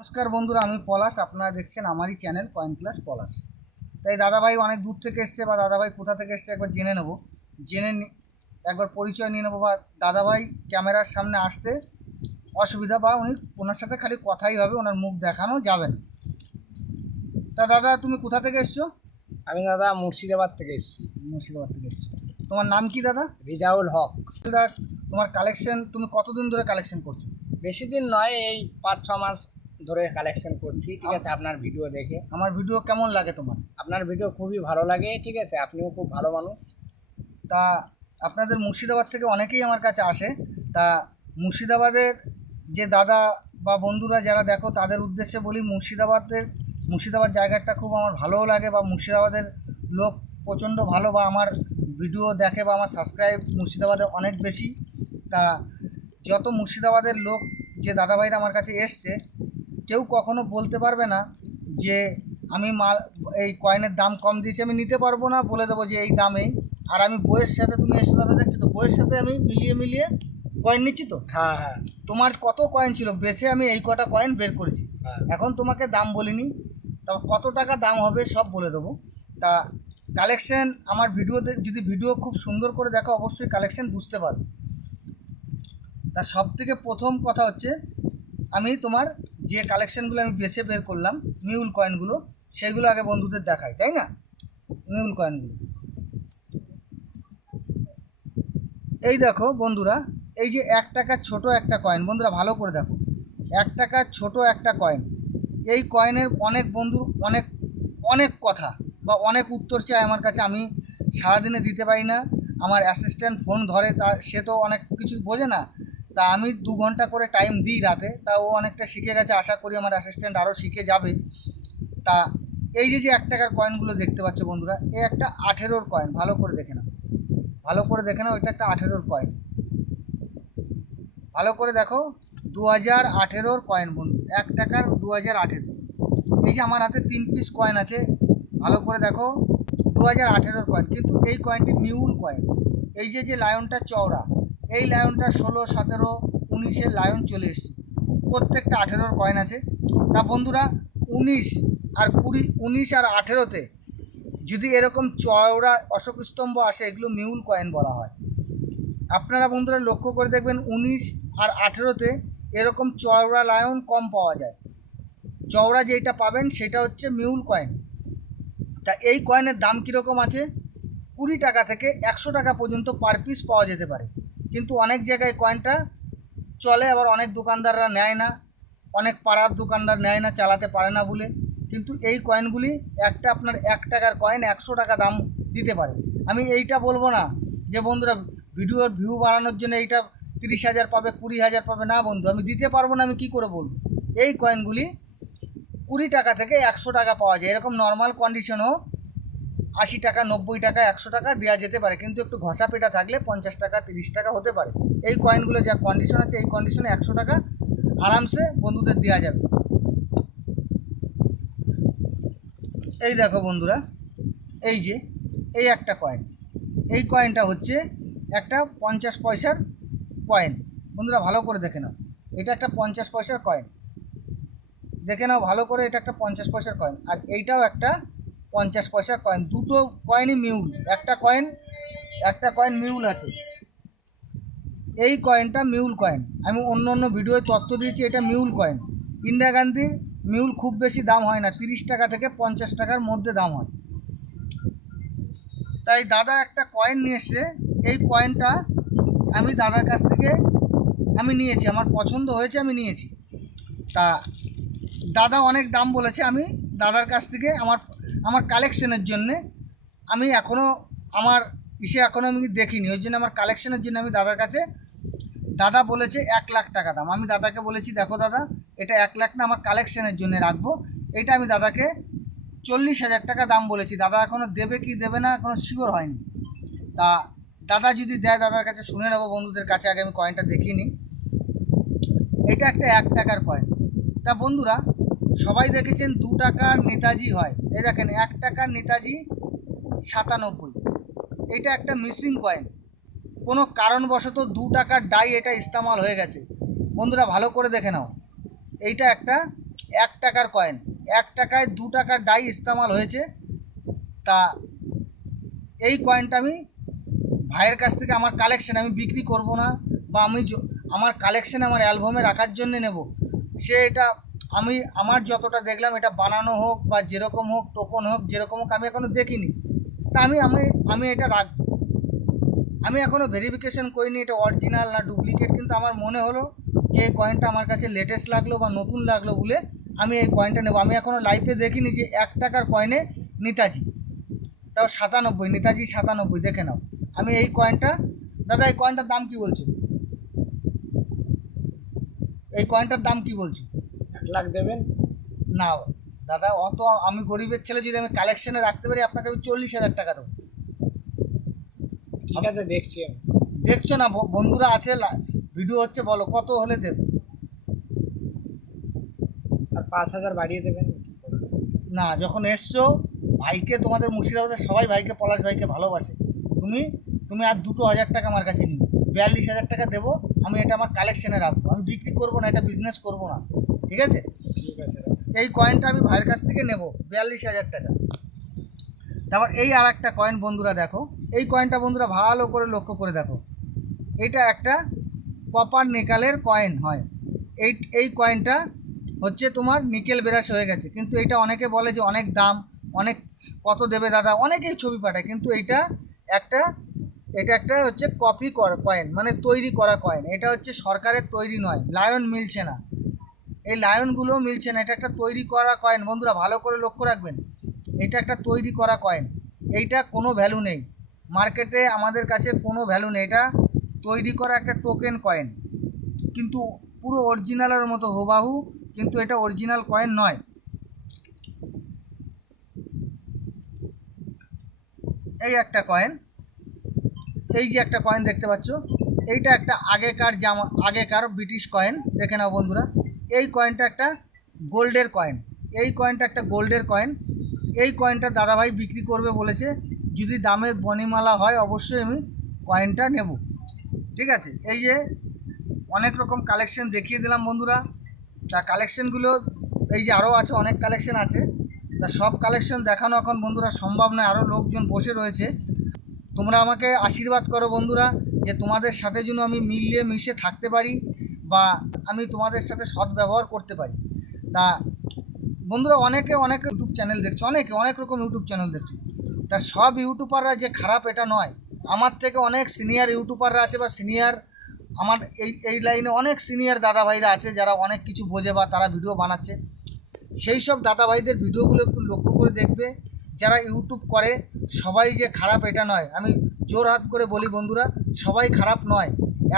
নমস্কার বন্ধুরা, আমি পলাশ। আপনারা দেখছেন আমারই চ্যানেল কয়েন প্লাস পলাশ। তাই দাদাভাই অনেক দূর থেকে এসছে, বা দাদাভাই কোথা থেকে এসছে একবার জেনে নেব, একবার পরিচয় নিয়ে নেবো। বা দাদাভাই ক্যামেরার সামনে আসতে অসুবিধা, বা ওনার সাথে খালি কথাই হবে, ওনার মুখ দেখানো যাবে না। তা দাদা, তুমি কোথা থেকে এসছো? আমি দাদা মুর্শিদাবাদ থেকে এসেছি। মুর্শিদাবাদ থেকে এসছো। তোমার নাম কি দাদা? রিজাউল হক। দাদা, তোমার কালেকশন তুমি কতদিন ধরে কালেকশন করছো? বেশি দিন নয়, এই 5-6 মাস ধরে কালেকশন করছি। ঠিক আছে, আপনার ভিডিও দেখে। আমার ভিডিও কেমন লাগে তোমার? আপনার ভিডিও খুবই ভালো লাগে। ঠিক আছে, আপনিও খুব ভালো মানুষ। তা আপনাদের মুর্শিদাবাদ থেকে অনেকেই আমার কাছে আসে। তা মুর্শিদাবাদের যে দাদা বা বন্ধুরা যারা দেখো, তাদের উদ্দেশ্যে বলি, মুর্শিদাবাদ জায়গাটা খুব আমার ভালোও লাগে, বা মুর্শিদাবাদের লোক প্রচণ্ড ভালো, বা আমার ভিডিও দেখে, বা আমার সাবস্ক্রাইব মুর্শিদাবাদে অনেক বেশি। তা যত মুর্শিদাবাদের লোক, যে দাদাভাইরা আমার কাছে এসছে, কেউ কখনো বলতে পারবে না যে আমি এই কয়েনের দাম কম দিয়েছি, আমি নিতে পারবো না, বলে দেবো যে এই দামেই। আর আমি বইয়ের সাথে, তুমি এসে দাদা দেখছো তো, বইয়ের সাথে আমি মিলিয়ে কয়েন নিচ্ছি তো। হ্যাঁ হ্যাঁ তোমার কত কয়েন ছিল, বেছে আমি এই কটা কয়েন বের করেছি। হ্যাঁ। এখন তোমাকে দাম বলিনি, তা কত টাকা দাম হবে সব বলে দেবো। তা কালেকশন, আমার ভিডিওতে যদি ভিডিও খুব সুন্দর করে দেখো, অবশ্যই কালেকশন বুঝতে পারবে। তা সব থেকে প্রথম কথা হচ্ছে, আমি তোমার যে কালেকশানগুলো আমি বেছে বের করলাম, মিউল কয়েনগুলো, সেগুলো আগে বন্ধুদের দেখাই, তাই না? মিউল কয়েনগুলো এই দেখো বন্ধুরা, এই যে 1 টাকার ছোট একটা কয়েন, বন্ধুরা ভালো করে দেখো, 1 টাকার ছোট একটা কয়েন। এই কয়েনের অনেক বন্ধু অনেক অনেক কথা বা অনেক উত্তর চায় আমার কাছে, আমি সারাদিনে দিতে পারি না। আমার অ্যাসিস্ট্যান্ট ফোন ধরে, তা সে তো অনেক কিছু বোঝে না। তা আমি 2 ঘন্টা করে টাইম দিই রাতে, তা ও অনেকটা শিখে গেছে, আশা করি আমার অ্যাসিস্ট্যান্ট আরও শিখে যাবে। তা এই যে 1 টাকার কয়েনগুলো দেখতে পাচ্ছ বন্ধুরা, এই একটা 18-র কয়েন, ভালো করে দেখে নাও, ভালো করে দেখে নাও, এটা একটা 18-র কয়েন। ভালো করে দেখো, 2018-র কয়েন বন্ধু, 1 টাকার 2018। এই যে আমার হাতে 3 পিস কয়েন আছে, ভালো করে দেখো, 2018-র কয়েন, কিন্তু এই কয়েনটি মিউল কয়েন। এই যে লায়নটা চওড়া, এই লায়নটা 16, 17, 19-এর লায়ন চলে এসছে, প্রত্যেকটা 18-র কয়েন আছে। তা বন্ধুরা, 19 আর 20, 19 আর 18-তে যদি এরকম চওড়া অশোক স্তম্ভ আসে, এগুলো মিউল কয়েন বলা হয়। আপনারা বন্ধুরা লক্ষ্য করে দেখবেন, 19 আর 18-তে এরকম চওড়া লায়ন কম পাওয়া যায়। চওড়া যেটা পাবেন সেটা হচ্ছে মিউল কয়েন। তা এই কয়েনের দাম কীরকম আছে? 20 টাকা থেকে 100 টাকা পর্যন্ত পার পিস পাওয়া যেতে পারে। কিন্তু অনেক জায়গায় কয়েনটা চলে, আবার অনেক দোকানদাররা নেয় না, অনেক পাড়ার দোকানদার নেয় না, চালাতে পারে না বলে। কিন্তু এই কয়েনগুলি একটা আপনার 1 টাকার কয়েন 100 টাকা দাম দিতে পারে। আমি এইটা বলবো না যে বন্ধুরা ভিডিওর ভিউ বাড়ানোর জন্য এইটা 30,000 পাবে, 20,000 পাবে, না বন্ধু, আমি দিতে পারবো না, আমি কি করে বলবো? এই কয়েনগুলি 20 টাকা থেকে 100 টাকা পাওয়া যায়, এরকম নর্মাল কন্ডিশনও 80 টাকা, 90 টাকা, 100 টাকা দেওয়া যেতে পারে, কিন্তু একটু ঘষা পেটা থাকলে 50 টাকা, 30 টাকা হতে পারে। এই কয়েনগুলো যা কন্ডিশন আছে, এই কন্ডিশনে 100 টাকা আরামসে বন্ধুদের দেওয়া যাবে। এই দেখো বন্ধুরা, এই যে এই একটা কয়েন, এই কয়েনটা হচ্ছে একটা 50 পয়সার কয়েন। বন্ধুরা ভালো করে দেখে নাও, এটা একটা 50 পয়সার কয়েন, দেখে নাও ভালো করে, এটা একটা 50 পয়সার কয়েন, আর এইটাও একটা 50 পয়সার কয়েন। দুটো কয়েনই মিউল, একটা কয়েন মিউল আছে। এই কয়েনটা মিউল কয়েন, আমি অন্য ভিডিওয় তথ্য দিয়েছি, এটা মিউল কয়েন। ইন্দিরা গান্ধীর মিউল খুব বেশি দাম হয় না, 30 টাকা থেকে 50 টাকার মধ্যে দাম হয়। তাই দাদা একটা কয়েন নিয়ে এসে, এই কয়েনটা আমি দাদার কাছ থেকে আমি নিয়েছি, আমার পছন্দ হয়েছে, আমি নিয়েছি। তা দাদা অনেক দাম বলেছে, আমি দাদার কাছ থেকে আমার কালেকশনের জন্যে, আমি এখনও আমার এখনও আমি দেখিনি, ওই জন্য আমার কালেকশনের জন্য আমি দাদার কাছে, দাদা বলেছে 1 লাখ টাকা দাম। আমি দাদাকে বলেছি, দেখো দাদা, এটা 1 লাখ না, আমার কালেকশনের জন্য রাখবো। এটা আমি দাদাকে 40,000 টাকা দাম বলেছি। দাদা এখনও দেবে কি দেবে না এখনও শিওর হয়নি। তা দাদা যদি দেয়, দাদার কাছে শুনে নেবো বন্ধুদের কাছে, আগে আমি কয়েনটা দেখিনি। এটা একটা 1 টাকার কয়েন। তা বন্ধুরা সবাই দেখেছেন 2 টাকার নেতাজি হয়, এই দেখেন 1 টাকার নেতাজি 97। এটা একটা মিসিং কয়েন, কোনো কারণবশত 2 টাকার ডাই এটা ইস্তেমাল হয়ে গেছে। বন্ধুরা ভালো করে দেখে নাও, এইটা একটা 1 টাকার কয়েন, 1 টাকায় 2 টাকার ডাই ইস্তেমাল হয়েছে। তা এই কয়েনটা আমি ভাইয়ের কাছ থেকে আমার কালেকশন, আমি বিক্রি করব না বা আমার কালেকশন আমার অ্যালবামে রাখার জন্য নেব, সে এটা আমি আমার যতটা দেখলাম এটা বানানো হোক বা যেরকম হোক, টোকন হোক, যেরকম হোক, আমি এখনও দেখিনি। তা আমি আমি আমি এটা রাখবো। আমি এখনও ভেরিফিকেশন করিনি এটা অরিজিনাল না ডুপ্লিকেট, কিন্তু আমার মনে হলো যে এই কয়েনটা আমার কাছে লেটেস্ট লাগলো বা নতুন লাগলো বলে আমি এই কয়েনটা নেব। আমি এখনও লাইফে দেখিনি যে 1 টাকার কয়েনে নেতাজি, তাও 97, নেতাজি 97, দেখে নাও। আমি এই কয়েনটা, দাদা এই কয়েনটার দাম কি বলছো? এই কয়েনটার দাম কি বলছো? 1 লাখ দেবেন? না দাদা, অত আমি গরিবের ছেলে, যদি আমি কালেকশনে রাখতে পারি আপনাকে আমি 40,000 টাকা দেবো। ঠিক আছে, দেখছি আমি। দেখছো না বন্ধুরা আছে, ভিডিও হচ্ছে, বলো কত হলে দেবে? আর 5,000 বাড়িয়ে দেবেন। না, যখন এসছো, ভাইকে, তোমাদের মুর্শিদাবাদের সবাই ভাইকে, পলাশ ভাইকে ভালোবাসে, তুমি তুমি আর 2,000 টাকা আমার কাছে নিও, 42,000 টাকা দেবো। আমি এটা আমার কালেকশনে রাখবো, আমি বিক্রি করবো না, এটা বিজনেস করবো না, ঠিক আছে? ঠিক আছে। এই কয়েনটা আমি ভাইয়ের কাছ থেকে নেব 42,000 টাকা। তারপর এই আর একটা কয়েন বন্ধুরা দেখো, এই কয়েনটা বন্ধুরা ভালো করে লক্ষ্য করে দেখো, এটা একটা কপার নিকেলের কয়েন হয়। এই কয়েনটা হচ্ছে তোমার নিকেল ব্রাশ হয়ে গেছে, কিন্তু এটা অনেকে বলে যে অনেক দাম, অনেক কত দেবে দাদা, অনেকেই ছবি পাঠায়, কিন্তু একটা এটা একটা হচ্ছে কপি করা কয়েন, মানে তৈরি করা কয়েন। এটা হচ্ছে সরকারের তৈরি নয়, লায়ন মিলছে না, এই লায়নগুলো মিলছে না, এটা একটা তৈরি করা কয়েন। বন্ধুরা ভালো করে লক্ষ্য রাখবেন, এটা একটা তৈরি করা কয়েন, এইটা কোনো ভ্যালু নেই মার্কেটে, আমাদের কাছে কোনো ভ্যালু নেই, এটা তৈরি করা একটা টোকেন কয়েন, কিন্তু পুরো অরিজিনালের মতো হুবাহু, কিন্তু এটা অরিজিনাল কয়েন নয়। এই একটা কয়েন, এই যে একটা কয়েন দেখতে পাচ্ছ, এইটা একটা আগেকার ব্রিটিশ কয়েন, দেখে নাও বন্ধুরা। এই কয়েনটা একটা গোল্ডের কয়েন, এই কয়েনটা একটা গোল্ডের কয়েন। এই কয়েনটা দাদাভাই বিক্রি করবে বলেছে, যদি দামের বনিমালা হয় অবশ্যই আমি কয়েনটা নেব, ঠিক আছে? এই যে অনেক রকম কালেকশন দেখিয়ে দিলাম বন্ধুরা, তা কালেকশনগুলো এই যে আরও আছে, অনেক কালেকশন আছে, তা সব কালেকশন দেখানো এখন বন্ধুরা সম্ভব নয়, আরও লোকজন বসে রয়েছে। তোমরা আমাকে আশীর্বাদ করো বন্ধুরা, যে তোমাদের সাথে যেন আমি মিলিয়ে মিশে থাকতে পারি বা আমি তোমাদের সাথে সদ্ব্যবহার করতে পারি। তা বন্ধুরা অনেকে ইউটিউব চ্যানেল দেখছো, অনেকে অনেক রকম ইউটিউব চ্যানেল দেখছো, তা সব ইউটিউবাররা যে খারাপ এটা নয়, আমার থেকে অনেক সিনিয়র ইউটিউবাররা আছে বা সিনিয়র, আমার এই লাইনে অনেক সিনিয়র দাদা ভাইরা আছে যারা অনেক কিছু বোঝে বা তারা ভিডিও বানাচ্ছে, সেই সব দাদা ভাইদের ভিডিওগুলো একটু লক্ষ্য করে দেখবে। যারা ইউটিউব করে সবাই যে খারাপ এটা নয়, আমি জোর হাত করে বলি বন্ধুরা, সবাই খারাপ নয়,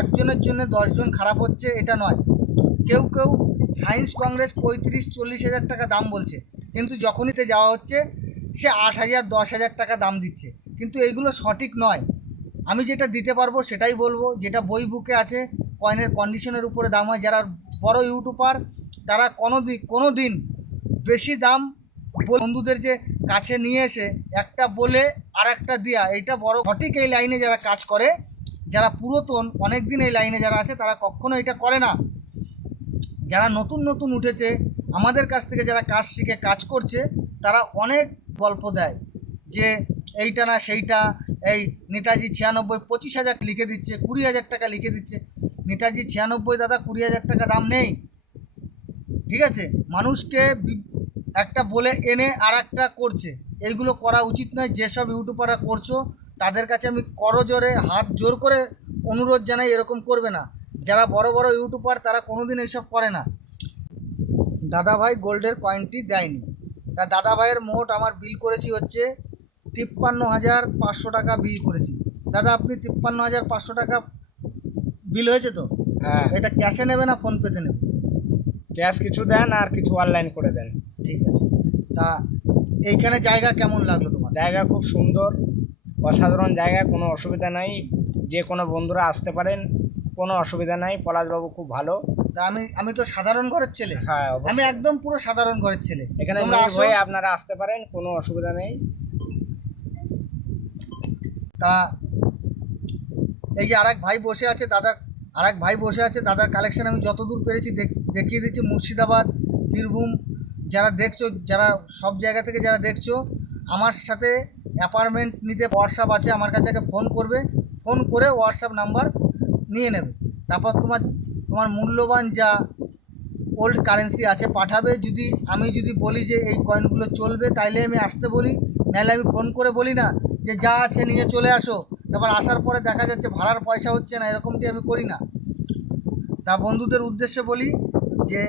একজনের জন্য 10 জন খারাপ হচ্ছে এটা নয়। কেউ সায়েন্স কংগ্রেস 35-40 হাজার টাকা দাম বলছে, কিন্তু যখনইতে যাওয়া হচ্ছে সে 8,000 10,000 টাকা দাম দিচ্ছে, কিন্তু এইগুলো সঠিক নয়। আমি যেটা দিতে পারবো সেটাই বলবো, যেটা বই বুকে আছে, কয়েনের কন্ডিশনের উপরে দাম হয়। যারা বড় ইউটিউবার তারা কোনো দিন বেশি দাম বন্ধুদের যে কাছে নিয়ে এসে একটা বলে আর একটা দেওয়া, এইটা বড় সঠিক। এই লাইনে যারা কাজ করে, যারা পুরাতন অনেক দিন এই লাইনে যারা আছে, তারা কখনো এটা করে না। যারা নতুন উঠেছে আমাদের কাছ থেকে, যারা কাজ শিখে কাজ করছে, তারা অনেক গল্প দেয় যে এইটা না সেইটা, এই নেতাজি 96 25,000 লিখে দিচ্ছে, 20,000 টাকা লিখে দিচ্ছে। নেতাজি 96 দাদা 20,000 টাকা দাম নেই, ঠিক আছে? মানুষকে একটা বলে এনে আর একটা করছে, এইগুলো করা উচিত নয়। যেসব ইউটিউবাররা করছো তাদের কাছে আমি করজোরে হাত জোর করে অনুরোধ জানাই, এরকম করবে না। যারা বড় ইউটিউবার তারা কোনোদিন এইসব করে না। দাদাভাই গোল্ডের কয়েনটি দেয়নি, তা দাদাভাইয়ের মোট আমার বিল করেছি হচ্ছে 53,500 টাকা বিল করেছি। দাদা আপনি 53,500 টাকা বিল হয়েছে তো? হ্যাঁ। এটা ক্যাশে নেবে না ফোনপেতে নেবে? ক্যাশ কিছু দেন আর কিছু অনলাইন করে দেন। ঠিক আছে। তা এইখানে জায়গা কেমন লাগলো তোমার? জায়গা খুব সুন্দর, অসাধারণ জায়গা, কোনো অসুবিধা নাই, যে কোনো বন্ধুরা আসতে পারেন, কোনো অসুবিধা নাই। পলাশবাবু খুব ভালো। তা আমি তো সাধারণ ঘরের ছেলে, হ্যাঁ আমি একদম পুরো সাধারণ ঘরের ছেলে, এখানে তোমরা আসো। হয়ে আপনারা আসতে পারেন, কোনো অসুবিধা নেই। তা এই যে আরেক ভাই বসে আছে, দাদার কালেকশন আমি যতদূর পেরেছি দেখিয়ে দিচ্ছি। মুর্শিদাবাদ বীরভূম যারা দেখছো, যারা সব জায়গা থেকে যারা দেখছো, আমার সাথে অ্যাপার্টমেন্ট নিতে হোয়াটসঅ্যাপ আছে, আমার কাছে আগে ফোন করবে, ফোন করে হোয়াটসঅ্যাপ নাম্বার নিয়ে নেবে। তারপর তোমার মূল্যবান যা ওল্ড কারেন্সি আছে পাঠাবে। আমি যদি বলি যে এই কয়েনগুলো চলবে, তাইলে আমি আসতে বলি, নাহলে আমি ফোন করে বলি না যে যা আছে নিয়ে চলে আসো, তারপর আসার পরে দেখা যাচ্ছে ভাড়ার পয়সা হচ্ছে না, এরকমটি আমি করি না। তা বন্ধুদের উদ্দেশ্যে বলি যে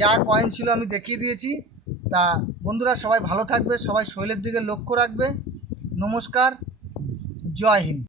যা কয়েন ছিল আমি দেখিয়ে দিয়েছি। তা বন্ধুরা সবাই ভালো থাকবে, সবাই শৈলের দিকে লক্ষ্য রাখবে। নমস্কার, জয় হিন্দ।